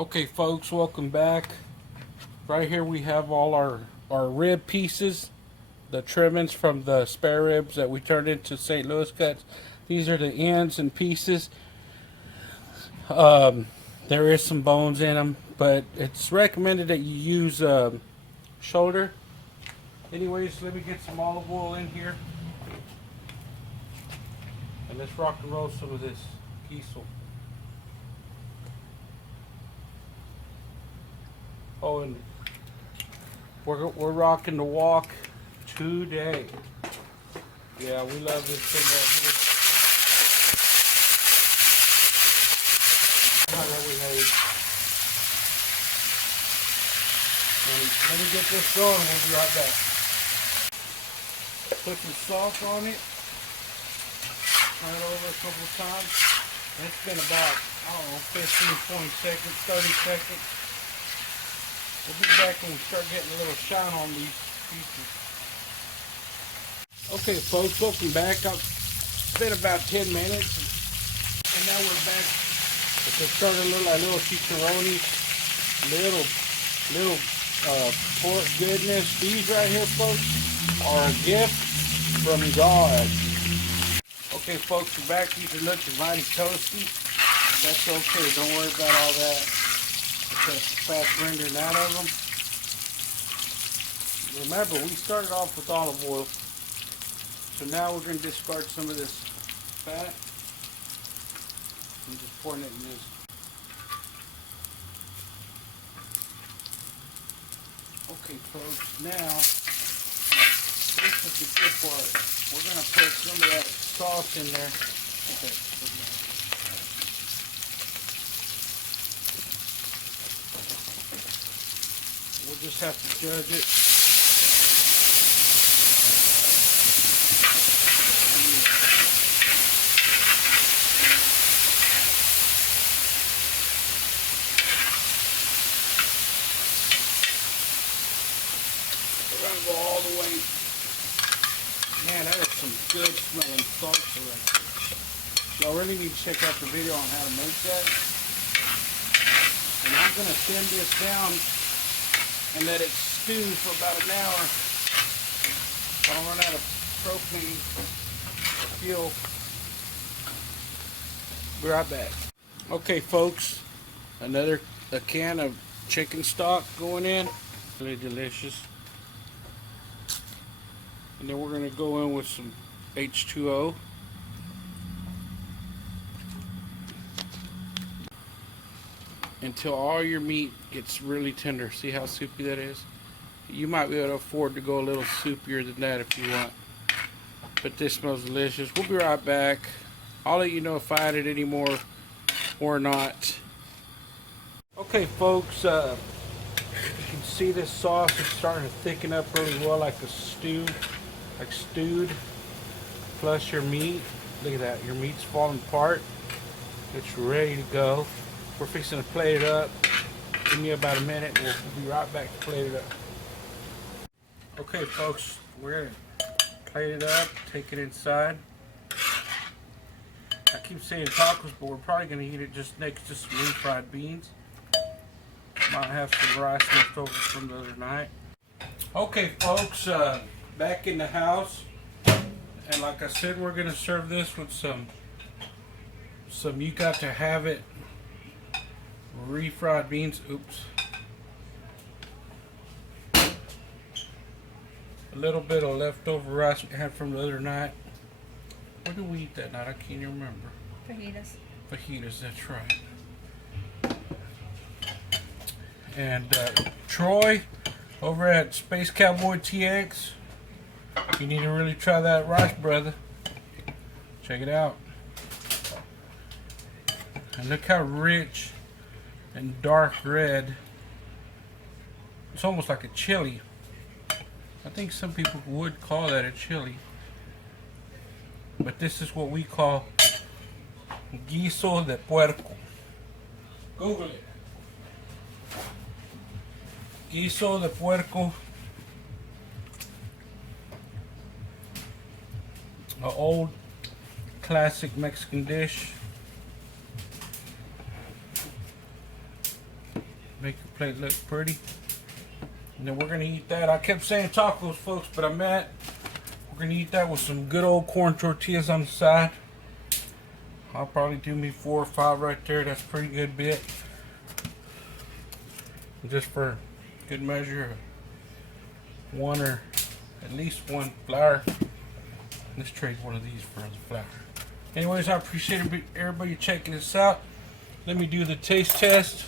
Okay folks, welcome back. Right here we have all our rib pieces, the trimmings from the spare ribs that we turned into St. Louis cuts. These are the ends and pieces. There is some bones in them, but it's recommended that you use shoulder. Anyways, let me get some olive oil in here. And let's rock and roll some of this Guiso. Oh, and we're rocking the wok today. Yeah, we love this thing right here. That we have. And let me get this going. We'll be right back. Put some salt on it. Turn it over a couple of times. And it's been about, I don't know, 15, 20 seconds, 30 seconds. We'll be back when we start getting a little shine on these pieces. Okay folks, welcome back. It's been about 10 minutes. And now we're back. It's starting to look like little chicharrones. Little pork goodness. These right here, folks, are a gift from God. Okay folks, we're back. These are looking mighty toasty. That's okay. Don't worry about all that. Fast rendering out of them. Remember, we started off with olive oil, so now we're going to discard some of this fat and just pouring it in this. Okay folks, now this is the good part. We're going to put some of that sauce in there. Okay. We'll just have to judge it. We're going to go all the way. Man, that is some good smelling salsa right there. Y'all really need to check out the video on how to make that. And I'm going to thin this down and let it stew for about an hour. If I don't run out of propane or fuel. Be right back. Okay folks, another can of chicken stock going in. Really delicious. And then we're going to go in with some H2O. Until all your meat gets really tender. See how soupy that is? You might be able to afford to go a little soupier than that if you want. But this smells delicious. We'll be right back. I'll let you know if I added any more or not. Okay folks, you can see this sauce is starting to thicken up really well like a stew. Like stewed. Plus your meat. Look at that. Your meat's falling apart. It's ready to go. We're fixing to plate it up. Give me about a minute and we'll be right back to plate it up. Okay folks, we're going to plate it up, take it inside. I keep saying tacos, but we're probably going to eat it just next to some refried beans. Might have some rice left over from the other night. Okay folks, back in the house. And like I said, we're going to serve this with some you got to have it refried beans. Oops. A little bit of leftover rice we had from the other night. What did we eat that night? I can't even remember. Fajitas. Fajitas, that's right. And Troy over at Space Cowboy TX, you need to really try that rice, brother. Check it out. And look how rich and dark red. It's almost like a chili. I think some people would call that a chili. But this is what we call Guiso de Puerco. Google it. Guiso de Puerco. An old classic Mexican dish. Make your plate look pretty. And then we're gonna eat that. I kept saying tacos, folks, but I meant we're gonna eat that with some good old corn tortillas on the side. I'll probably do me 4 or 5 right there. That's a pretty good bit. Just for good measure, one or at least one flour. Let's trade one of these for the flour. Anyways, I appreciate everybody checking this out. Let me do the taste test.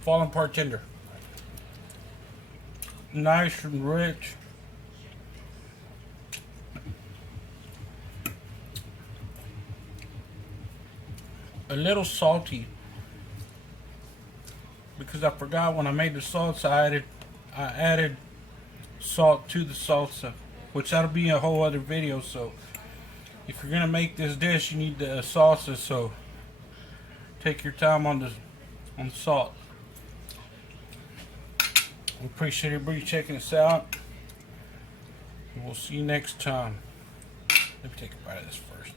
Falling apart tender. Nice and rich. A little salty because I forgot when I made the salsa I added salt to the salsa, which that'll be a whole other video. So if you're gonna make this dish, you need the salsa, so take your time on the salt. We appreciate everybody checking us out, and we'll see you next time. Let me take a bite of this first.